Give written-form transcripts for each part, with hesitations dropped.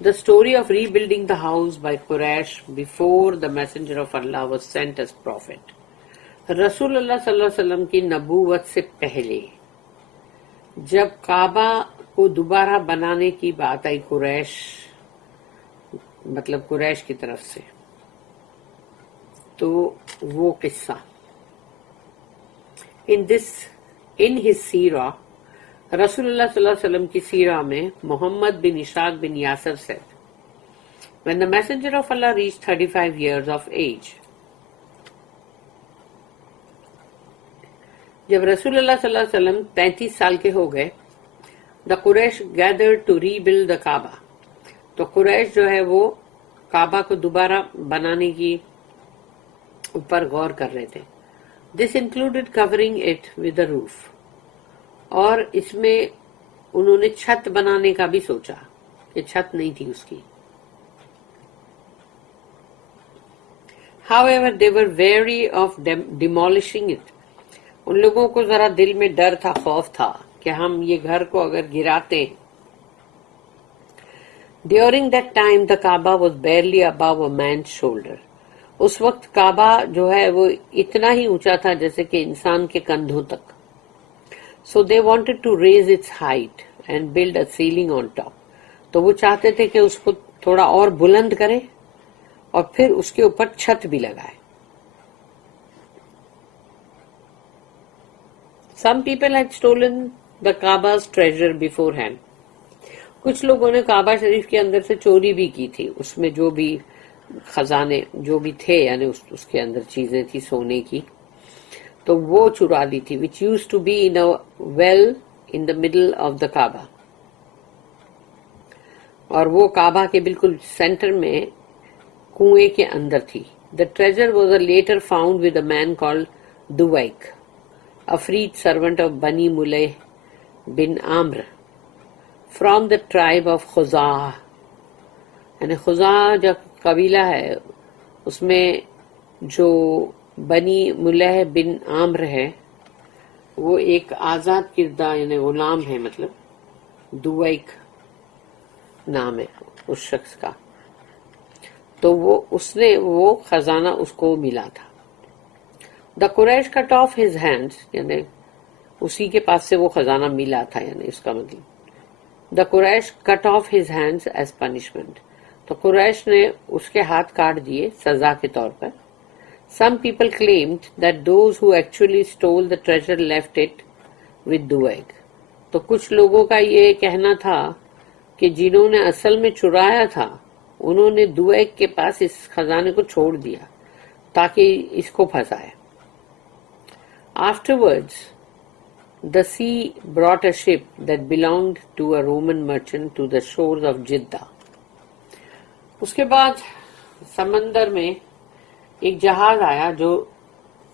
The story of rebuilding the house by Quraysh before the messenger of Allah was sent as prophet. رسول اللہ صلی اللہ علیہ وسلم کی نبوت سے پہلے جب کعبہ کو دوبارہ بنانے کی بات آئی قریش کی طرف سے، تو وہ قصہ in his سیرہ، رسول اللہ صلی اللہ علیہ وسلم کی سیرہ میں محمد بن اشاق بن Yasir said, when the messenger of Allah reached 35 years of age، جب رسول اللہ صلی اللہ علیہ وسلم 35 سال کے ہو گئے، the Quraysh gathered to rebuild the Kaaba، تو قریش جو ہے وہ کعبہ کو دوبارہ بنانے کی اوپر غور کر رہے تھے. This included covering it with a roof، اور اس میں انہوں نے چھت بنانے کا بھی سوچا کہ چھت نہیں تھی اس کی. However, they were wary of demolishing it، ان لوگوں کو ذرا دل میں ڈر تھا، خوف تھا کہ ہم یہ گھر کو اگر گراتے. During that time the Kaaba was barely above a man's shoulder، اس وقت کعبہ جو ہے وہ اتنا ہی اونچا تھا جیسے کہ انسان کے کندھوں تک. So they wanted to raise its height and build a ceiling on top، تو وہ چاہتے تھے کہ اس کو تھوڑا اور بلند کرے اور پھر اس کے اوپر چھت بھی لگائے. Some people had stolen the Kaaba's treasure beforehand، کچھ لوگوں نے کعبہ شریف کے اندر سے چوری بھی کی تھی، اس میں جو بھی خزانے جو بھی تھے، یعنی اس کے اندر چیزیں تھی سونے کی، تو وہ چرا لی تھی. which used to be in a well in the middle of the Kaaba، اور وہ کعبہ کے بالکل سینٹر میں کنویں کے اندر تھی. The treasure was later found with a man called Duwaik، a freed servant of Bani Mulayh bin Amr from the tribe of Khuzaa، یعنی خزاں جو قبیلہ ہے اس میں جو بنی ملیح بن عامر ہے وہ ایک آزاد کردہ یعنی غلام ہے، مطلب دوائک نام ہے اس شخص کا. تو اس نے وہ خزانہ اس کو ملا تھا. The Quraysh cut off his hands، یعنی اسی کے پاس سے وہ خزانہ ملا تھا، یعنی اس کا مطلب The Quraysh cut off his hands as punishment، تو قریش نے اس کے ہاتھ کاٹ دیے سزا کے طور پر. Some people claimed that those who actually stole the treasure left it with Duwaik، تو کچھ لوگوں کا یہ کہنا تھا کہ جنہوں نے اصل میں چرایا تھا انہوں نے دویک کے پاس اس خزانے کو چھوڑ دیا تاکہ اس کو پھنسائے. Afterwards the sea brought a ship that belonged to a Roman merchant to the shores of Jeddah، اس کے بعد سمندر میں ایک جہاز آیا جو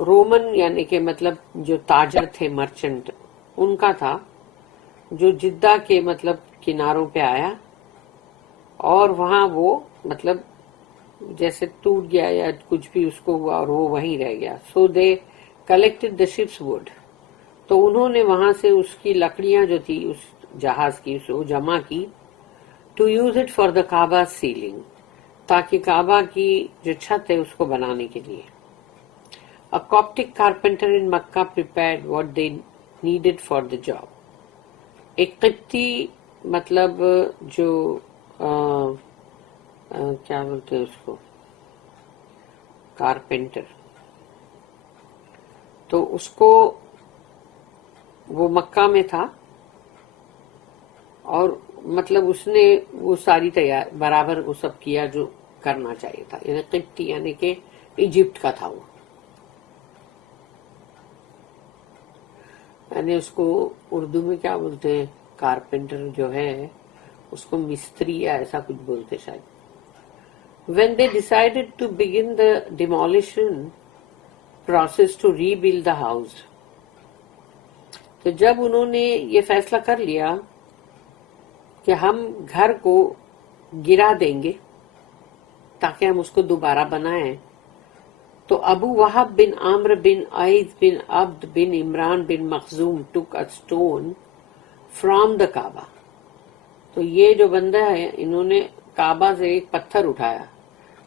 رومن یعنی کہ مطلب جو تاجر تھے، مرچنٹ ان کا تھا، جو جدہ کے مطلب کناروں پہ آیا اور وہاں وہ مطلب جیسے ٹوٹ گیا یا کچھ بھی اس کو ہوا اور وہ وہیں رہ گیا. سو دے کلیکٹڈ دا شپس ووڈ، تو انہوں نے وہاں سے اس کی لکڑیاں جو تھی اس جہاز کی وہ جمع کی. To use it for the Kaaba ceiling, تاکہ کعبہ کی جو چھت ہے اس کو بنانے کے لیے. A Coptic carpenter in Makkah prepared what they needed for the job، ایک قبطی مطلب جو کیا بولتے ہیں اس کو، کارپینٹر، تو اس کو وہ مکہ میں تھا اور مطلب اس نے وہ ساری تیار برابر وہ سب کیا جو کرنا چاہیے تھا. یعنی قبطی یعنی کہ ایجپٹ کا تھا وہ، یعنی اس کو اردو میں کیا بولتے ہیں، کارپینٹر جو ہے اس کو مستری یا ایسا کچھ بولتے شاید. When they decided to begin the demolition process to rebuild the house، تو جب انہوں نے یہ فیصلہ کر لیا کہ ہم گھر کو گرا دیں گے تاکہ ہم اس کو دوبارہ بنائیں، تو ابو وہب بن عامر بن عید بن عبد بن عمران بن مخزوم took a stone from the Kaaba، تو یہ جو بندہ ہے انہوں نے کعبہ سے ایک پتھر اٹھایا.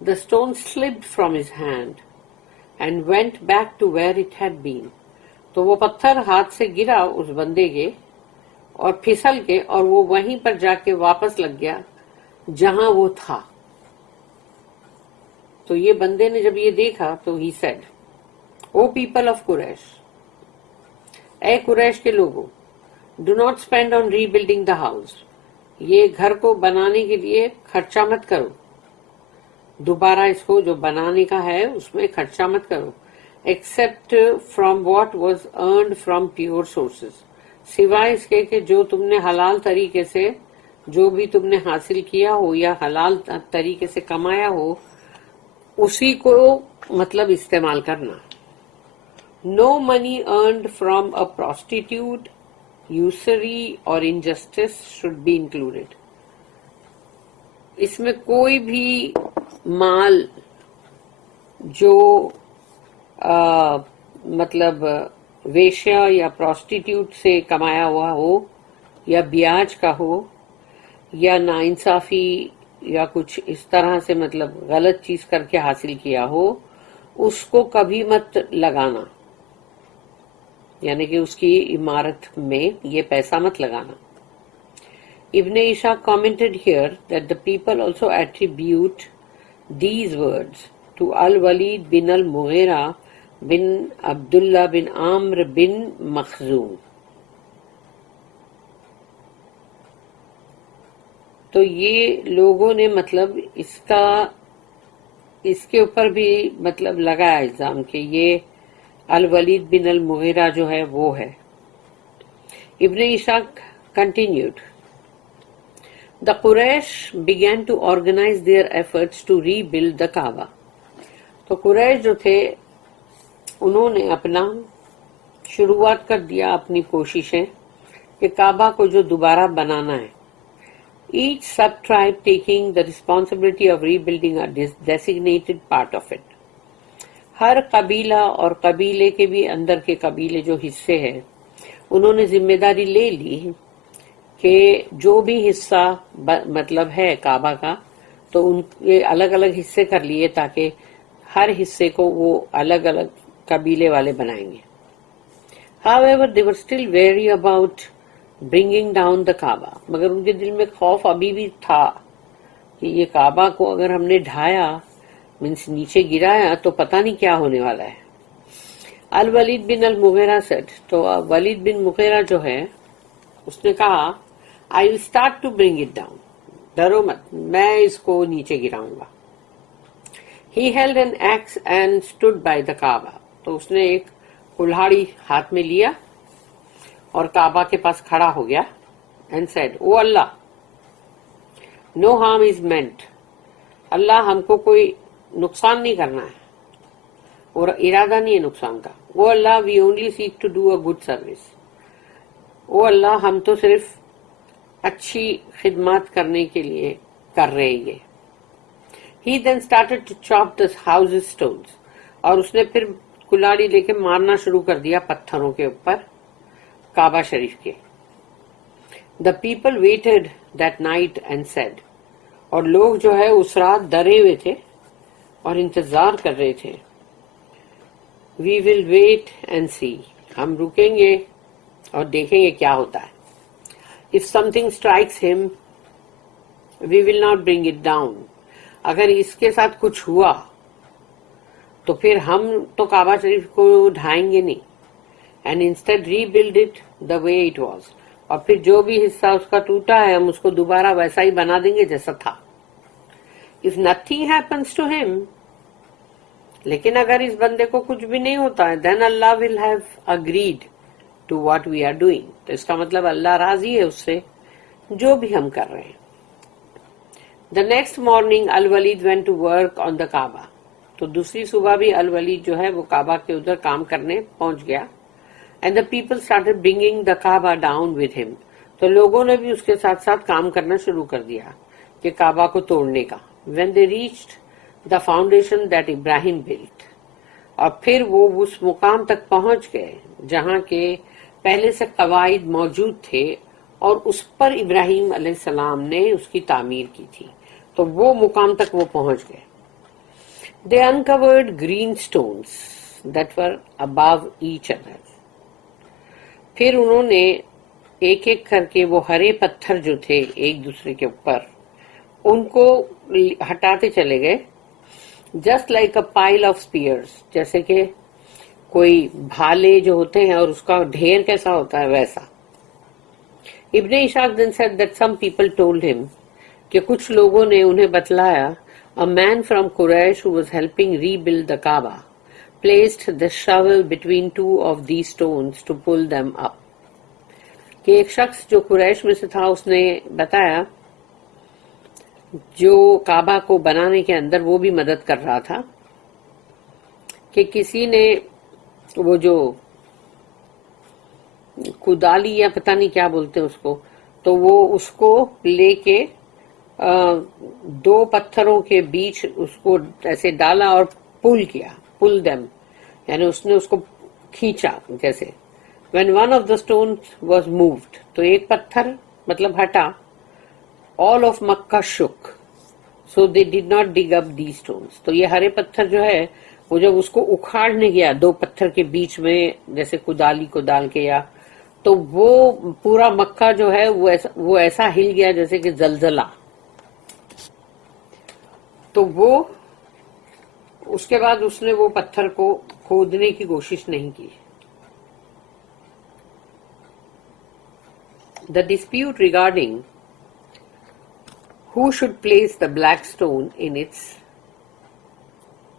The stone slipped from his hand and went back to where it had been. تو وہ پتھر ہاتھ سے گرا اس بندے کے اور پھسل کے اور وہ وہیں پر جا کے واپس لگ گیا جہاں وہ تھا. تو یہ بندے نے جب یہ دیکھا تو he said, O people of Quraysh, اے قریش کے لوگوں, do not spend on rebuilding the house. یہ گھر کو بنانے کے لیے خرچہ مت کرو. دوبارہ اس کو جو بنانے کا ہے اس میں خرچہ مت کرو. Except from what was earned from pure sources. سوائے اس کے کہ جو تم نے حلال طریقے سے جو بھی تم نے حاصل کیا ہو یا حلال طریقے سے کمایا ہو اسی کو مطلب استعمال کرنا. No money earned from a prostitute, usury or injustice should be included. اس میں کوئی بھی مال جو مطلب ویشیا یا پروسٹیٹیوٹ سے کمایا ہوا ہو یا بیاج کا ہو یا ناانصافی یا کچھ اس طرح سے مطلب غلط چیز کر کے حاصل کیا ہو اس کو کبھی مت لگانا, یعنی کہ اس کی عمارت میں یہ پیسہ مت لگانا. Ibn Ishaq commented here that the people also attribute these words to Al-Walid bin al-Mughira bin Abdullah bin Amr bin Makhzum. تو یہ لوگوں نے مطلب اس کے اوپر بھی مطلب لگایا الزام کہ یہ الولید بن المغیرہ جو ہے وہ ہے. ابن عشاق continued, The Quraysh began to organize their efforts to rebuild the Kaaba. تو قریش جو تھے انہوں نے اپنا شروعات کر دیا اپنی کوششیں کہ کعبہ کو جو دوبارہ بنانا ہے. Each sub-tribe taking the responsibility of rebuilding a designated part of it. ہر قبیلہ اور قبیلے کے بھی اندر کے قبیلے جو حصے ہیں انہوں نے ذمہ داری لے لی کہ جو بھی حصہ مطلب ہے کعبہ کا تو ان کے الگ الگ حصے کر لیے تاکہ ہر حصے کو وہ الگ الگ قبیلے والے بنائیں گے. However, they were still wary about bringing down the Kaaba. مگر ان کے دل میں خوف ابھی بھی تھا کہ یہ کعبہ کو اگر ہم نے ڈھایا مینس نیچے گرایا تو پتہ نہیں کیا ہونے والا ہے. الولید بن المغیرہ said, تو ولید بن مغیرہ جو ہے اس نے کہا I will start to bring it down. ڈرو مت, میں اس کو نیچے گراؤں گا. He held an axe and stood by the Kaaba. تو اس نے ایک کلہاڑی ہاتھ میں لیا اور کعبہ کے پاس کھڑا ہو گیا and said, O Allah, no harm is meant. اللہ ہم کو کوئی نقصان نہیں کرنا ہے اور ارادہ نہیں ہے نقصان کا. او اللہ, we only seek to do a good service. او اللہ, ہم تو صرف اچھی خدمات کرنے کے لیے کر رہے یہ. He then started to chop the house's stones. اور اس نے پھر کلاڑی لے کے مارنا شروع کر دیا پتھروں کے اوپر کعبہ شریف کے. The people waited that night and said, اور لوگ جو ہے اس رات ڈرے ہوئے تھے اور انتظار کر رہے تھے. We will wait and see. ہم رکیں گے اور دیکھیں گے کیا ہوتا ہے. If something strikes him, we will not bring it down. اگر اس کے ساتھ کچھ ہوا تو پھر ہم تو کعبہ شریف کو ڈھائیں گے نہیں. And instead rebuild it the way it was. اور پھر جو بھی حصہ اس کا ٹوٹا ہے ہم اس کو دوبارہ ویسا ہی بنا دیں گے جیسا تھا. If nothing happens to him, لیکن اگر اس بندے کو کچھ بھی نہیں ہوتا ہے then Allah will have agreed to what we are doing. تو اس کا مطلب اللہ راضی ہے اس سے جو بھی ہم کر رہے ہیں. The next morning Al-Walid went to work on the Kaaba. تو دوسری صبح بھی الولید جو ہے وہ کعبہ کے ادھر کام کرنے پہنچ گیا. And the people started bringing the Kaaba down with him. تو لوگوں نے بھی اس کے ساتھ ساتھ کام کرنا شروع کر دیا کہ کعبہ کو توڑنے کا. When they reached the foundation that Ibrahim built. اور پھر وہ اس مقام تک پہنچ گئے جہاں کے پہلے سے قواعد موجود تھے اور اس پر ابراہیم علیہ السلام نے اس کی تعمیر کی تھی. تو وہ مقام تک وہ پہنچ گئے. They uncovered green stones that were above each other. پھر انہوں نے ایک ایک کر کے وہ ہرے پتھر جو تھے ایک دوسرے کے اوپر ان کو ہٹاتے چلے گئے. Just like a pile of spears, جیسے کہ کوئی بھالے جو ہوتے ہیں اور اس کا ڈھیر کیسا ہوتا ہے ویسا. ابن Ishaq then said that some people told him کہ کچھ لوگوں نے انہیں بتلایا a man from Quraysh who was helping rebuild the Kaaba placed the shovel between two of these stones to pull them up. کہ ایک شخص جو قریش میں سے تھا اس نے بتایا، جو کعبہ کو بنانے کے اندر وہ بھی مدد کر رہا تھا، کہ کسی نے وہ جو کدالی یا پتہ نہیں کیا بولتے ہیں اس کو، تو وہ اس کو لے کے دو پتھروں کے بیچ اس کو ایسے ڈالا اور پل کیا، پل دیم، یعنی اس نے اس کو کھینچا جیسے. When one of the stones was moved، تو ایک پتھر مطلب ہٹا. All of Makkah shook، so they did not dig up these stones. تو یہ ہرے پتھر جو ہے وہ جب اس کو اکھاڑنے گیا دو پتھر کے بیچ میں جیسے کدالی کو ڈال کے، یا تو وہ پورا مکہ جو ہے وہ ایسا ہل گیا جیسے کہ زلزلہ. تو وہ اس کے بعد اس نے وہ پتھر کو کھودنے کی کوشش نہیں کی. The dispute regarding who should place the black stone in its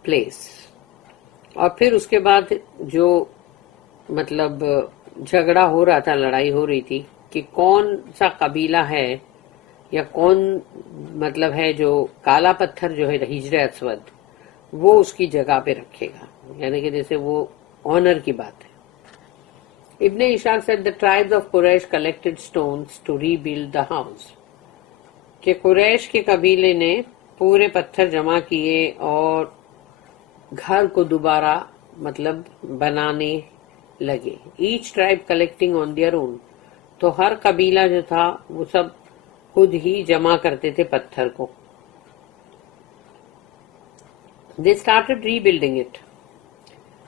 place. اور پھر اس کے بعد جو مطلب جھگڑا ہو رہا تھا، لڑائی ہو رہی تھی کہ کون سا قبیلہ ہے یا کون مطلب ہے جو کالا پتھر جو ہے ہجر اسود وہ اس کی جگہ پہ رکھے گا، یعنی کہ جیسے وہ آنر کی بات ہے. Ibn Ishaq said the tribes of Quraysh collected stones to rebuild the house. کہ قریش کے قبیلے نے پورے پتھر جمع کیے اور گھر کو دوبارہ مطلب بنانے لگے. Each tribe collecting on their own. تو ہر قبیلہ جو تھا وہ سب خود ہی جمع کرتے تھے پتھر کو. They started rebuilding it.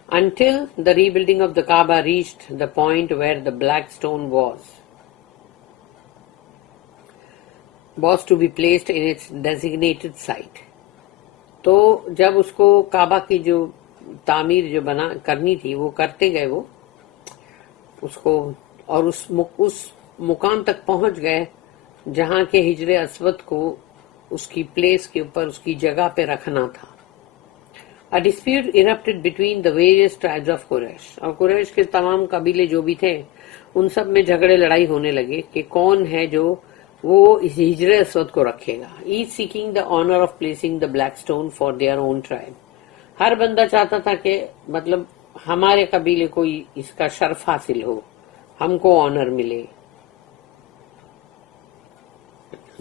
Until the rebuilding of the Kaaba reached the point where the black stone was to be placed in its designated site. تو جب اس کو کعبہ کی جو تعمیر جو کرنی تھی وہ کرتے گئے، وہ اس کو اور اس مقام تک پہنچ گئے جہاں کے ہجر اسود کو اس کی پلیس کے اوپر اس کی جگہ پہ رکھنا تھا. A dispute erupted between the various tribes of Quraysh. اور قریش کے تمام قبیلے جو بھی تھے ان سب میں جھگڑے لڑائی ہونے لگے کہ کون ہے جو وہ اس ہجر اسود کو رکھے گا. Each seeking the honor of placing the black stone for their own tribe. ہر بندہ چاہتا تھا کہ مطلب ہمارے قبیلے کو اس کا شرف حاصل ہو، ہم کو آنر ملے.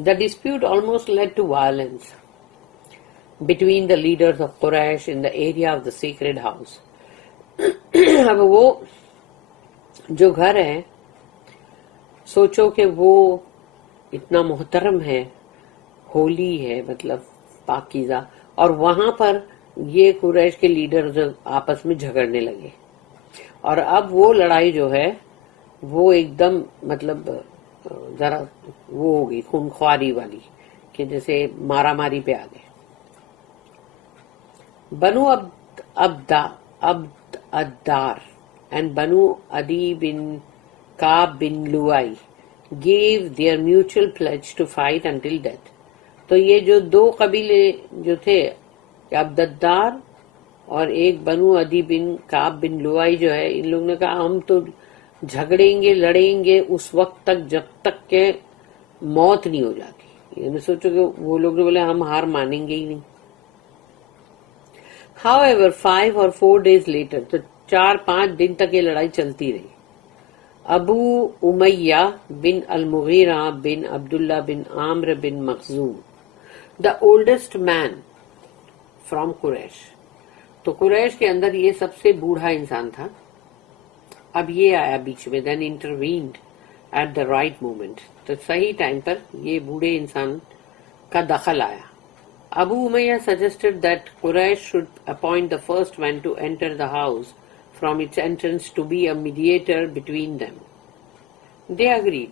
The dispute almost led to violence between the leaders of Quraysh in the area of the sacred house. اب وہ جو گھر ہے سوچو کہ وہ اتنا محترم ہے، ہولی ہے مطلب پاکیزہ، اور وہاں پر یہ قریش کے لیڈر آپس میں جھگڑنے لگے. اور اب وہ لڑائی جو ہے وہ ایک دم مطلب ذرا وہ ہوگی خونخواری والی کہ جیسے مارا ماری پہ آ گئے. بنو عبد الدار and Banu Adi bin Ka'b bin Lu'ay gave their mutual pledge to fight until death. تو یہ جو دو قبیلے جو تھے عبد الدار اور ایک بنو عدی بن کعب بن لوائی جو ہے، ان لوگوں نے کہا ہم تو جھگڑیں گے لڑیں گے اس وقت تک جب تک کہ موت نہیں ہو جاتی. یعنی سوچو کہ وہ لوگ جو بولے ہم ہار مانیں گے ہی نہیں. However, 5 or 4 days later, تو 4-5 دن تک یہ لڑائی چلتی رہی. ابو امیہ بن المغیرہ بن عبداللہ بن عامر بن مخزوم، the oldest man from قریش، تو قریش کے اندر یہ سب سے بوڑھا انسان تھا. اب یہ آیا بیچ میں، then intervened at the right moment. تو صحیح ٹائم پر یہ بوڑھے انسان کا دخل آیا. Abu Umayyah suggested that Quraysh should appoint the first one to enter the house from its entrance to be a mediator between them. They agreed.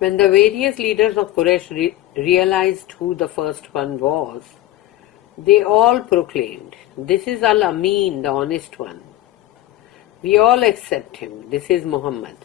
When the various leaders of Quraysh realized who the first one was, they all proclaimed, "This is Al-Amin, the honest one. We all accept him. This is Muhammad."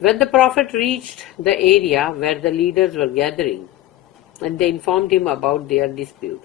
When the Prophet reached the area where the leaders were gathering, and they informed him about their dispute,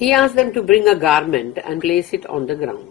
He asked them to bring a garment and place it on the ground.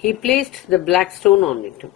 He placed the black stone on it.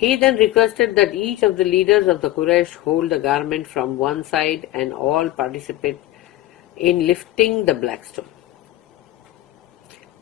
He then requested that each of the leaders of the Quraysh hold the garment from one side and all participate in lifting the black stone.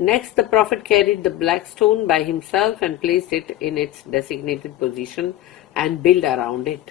Next, the Prophet carried the black stone by himself and placed it in its designated position and built around it.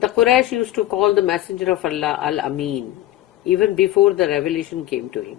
The Quraysh used to call the messenger of Allah Al-Amin even before the revelation came to him.